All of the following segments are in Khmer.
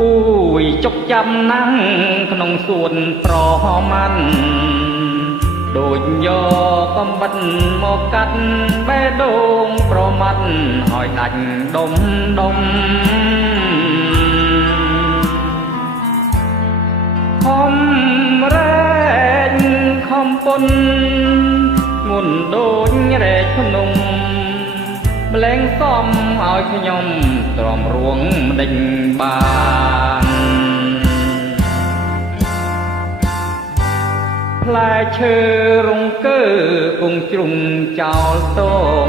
អូយចុកចាំណាំងក្នុងសួនប្រមាន់ដូចយកកំបិតមកកាត់បេះដូងប្រមាត់ឲ្យដាច់ដុំខំរែងខំពុនងុនដូចរែកភ្នំម្លែងសំឲ្យខ្ញុំទ្រាំរួងដេញបានផ្លែឈើរងកើគង់ជ្រុំចោលតង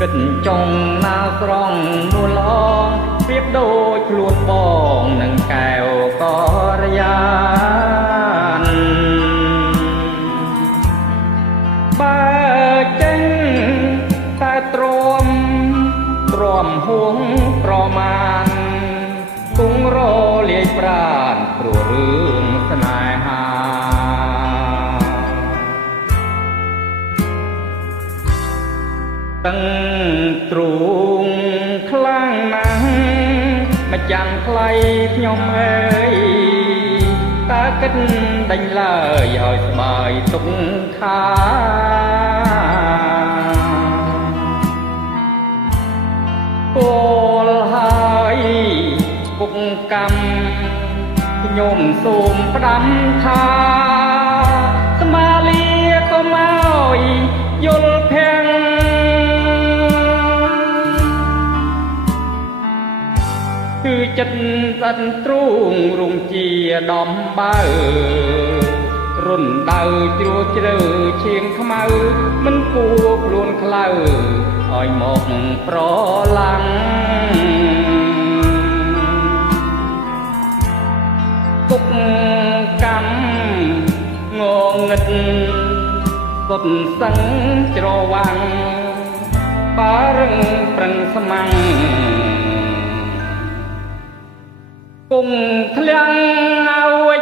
គិតចង់ណាស្រង់នួលអងប្រៀបដូចខ្លួនបងនឹងកែវកលយានបើចេញតែទ្រាំហួងប្រមាណគង់រលាយប្រានព្រោះរឿងស្នេហាតឹងទ្រូងខ្លាំងណាស់ម្យ៉ាងថ្លៃខ្ញុំអើយតើគិតដេញឡើយឲ្យស្បើយទុកខាពលហើយពុកកម្មខ្ញុំសូមផ្ដាំថាស្មាលាក៏មកយល់ភាំងគឺចិត្តស្អិតទ្រូងរងជាដំបើរុនដៅជ្រួជ្រើឈៀងខ្មៅមិនគួរខ្លួនខ្លៅឲ្យមកប្រឡាំងទុកកម្មងងឹតសុទ្ធសឹងច្រវាំងបើរឹងប្រឹងស្មាំងគង់ធ្លាំងឲ្យ